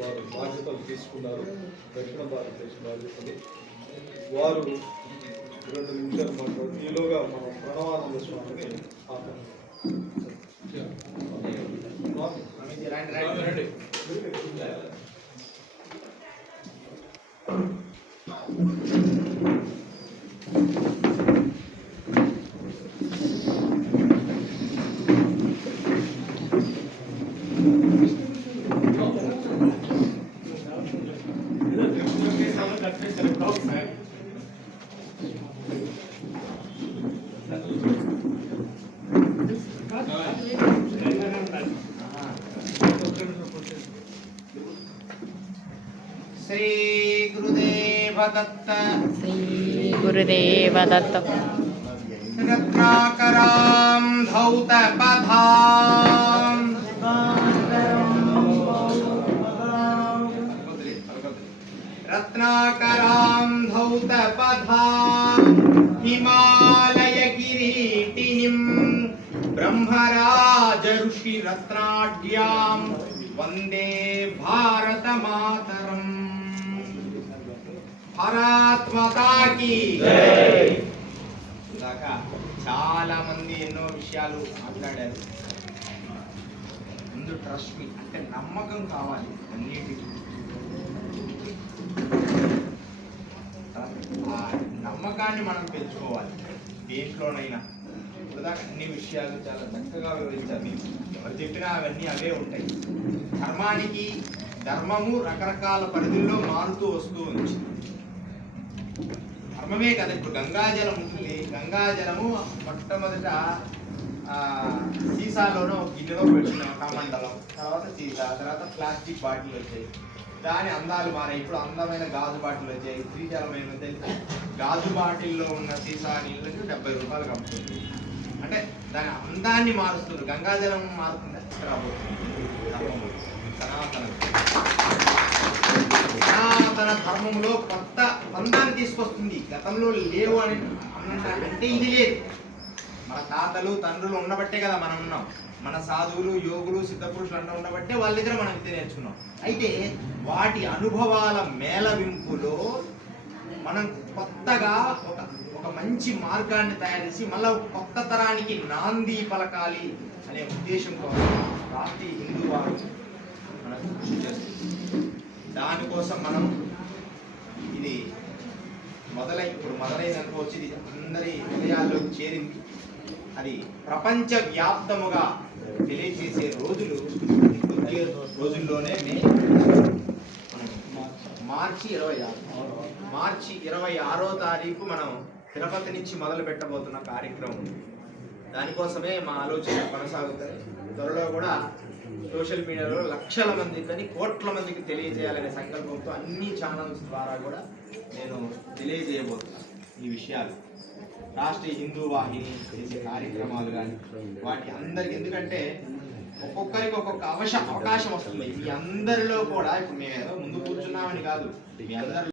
వారు బాధ్యతలు తీసుకున్నారు. దక్షిణ భారతదేశ బాధ్యతలు వారు 2 నిమిషాలు మాట్లాడు. ఈలోగా మనం ప్రణవానంద స్వామిని श्री गुरुदेव दत्त रत्नाकरां धौत पधां हिमालय किरीटिनीं ब्रह्मराज ऋषि रत्नाढ्यां वंदे भारत मातरम्। భారత్ మాతా కీ జై। ఇందాక చాలా మంది ఎన్నో విషయాలు మాట్లాడారు. ముందు ట్రస్ట్ మీ అంటే నమ్మకం కావాలి అన్నిటికీ. ఆ నమ్మకాన్ని మనం పెంచుకోవాలి దేంట్లోనైనా. ఇప్పటిదాకా అన్ని విషయాలు చాలా చక్కగా వివరించారు. మీరు ఎవరు చెప్పినా అవన్నీ అవే ఉంటాయి. ధర్మానికి ధర్మము రకరకాల పరిధుల్లో మారుతూ వస్తూ ఉంది. ధర్మమే కదా. ఇప్పుడు గంగాజలం ఉంటుంది. గంగాజలము మొట్టమొదట సీసాలోనో గిన్నెలో పెట్టిన కమండలం, తర్వాత సీసా, తర్వాత ప్లాస్టిక్ బాటిల్ వచ్చాయి. దాని అందాలు మారాయి. ఇప్పుడు అందమైన గాజు బాటిల్ వచ్చాయి. శ్రీజలమైన తెలిసి గాజు బాటిల్లో ఉన్న సీసా నీళ్ళకి 70 రూపాయలు కమ్ముతుంది. అంటే దాని అందాన్ని మారుస్తుంది. గంగాజలం మారుతుంది. సనాతన ధర్మంలో కొత్త బంధాన్ని తీసుకొస్తుంది. గతంలో లేవు అని అంటే ఇది లేదు. మన తాతలు తండ్రులు ఉండబట్టే కదా మనం ఉన్నాం. మన సాధువులు యోగులు సిద్ధపురుషులు అంతా ఉండబట్టే వాళ్ళ దగ్గర మనం విద్య నేర్చుకున్నాం. అయితే వాటి అనుభవాల మేళవింపులో మనం కొత్తగా ఒక మంచి మార్గాన్ని తయారు చేసి మళ్ళీ కొత్త తరానికి నాంది పలకాలి అనే ఉద్దేశంతో రాష్ట్రీయ హిందూ వారు మనకు కృషి చేస్తుంది. దానికోసం మనం ఇది ఇప్పుడు మొదలైననుకోవచ్చు. ఇది అందరి హృదయాల్లోకి చేరింది. అది ప్రపంచ వ్యాప్తముగా తెలియజేసే రోజులు కొద్ది రోజుల్లోనే మార్చి 26వ తారీఖు మనం తిరుపతి నుంచి మొదలు పెట్టబోతున్న కార్యక్రమం. దానికోసమే మా ఆలోచన కొనసాగుతాయి. త్వరలో కూడా సోషల్ మీడియాలో లక్షల మందికి కానీ కోట్ల మందికి తెలియజేయాలనే సంకల్పంతో అన్ని ఛానల్స్ ద్వారా కూడా నేను తెలియజేయబోతున్నాను ఈ విషయాలు. రాష్ట్రీయ హిందూ వాహిని చేసే కార్యక్రమాలు కానీ వాటి అందరికి, ఎందుకంటే ఒక్కొక్కరికి ఒక్కొక్క అవకాశం వస్తుంది. మీ అందరిలో కూడా ఇప్పుడు మేము ఏదో ముందు కూర్చున్నామని కాదు, మీ అందరిలో